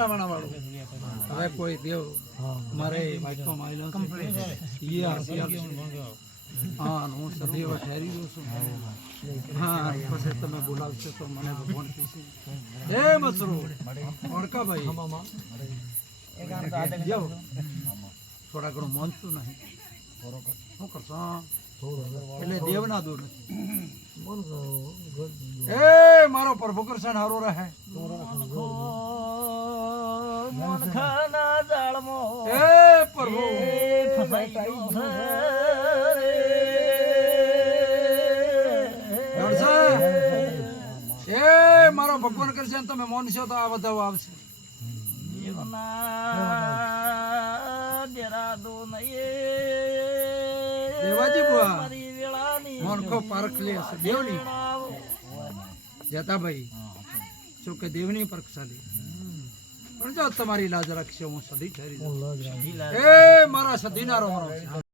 રાવણ વાળો હવે કોઈ દેવ મારે વાઈટો માયલો કમ્પ્લીટ ઈ આ હા હું સદૈવ ઠેરી ગયો છું હા પછી તમે બોલાવશો તો મને ભગવાન કહીશે હે મસરો ઓળકા ભાઈ જાઓ થોડા ઘણું માનતું નહીં શું કરશો એટલે દેવના દૂર એ મારો પ્રભુ કૃષ્ણ હારો રહે એ પ્રભુ એ મારો ભગવાન કૃષ્ણ તમે માનશો તો આ બધા આવશે દેવાજી બુઆ મોનકો પારખ લે છે દેવની જતાભાઈ શું કે દેવની પરીક્ષા લે પણ જો તમારી લાજ રાખશે હું સદી ઠરી એ મારા સદીના રોમરો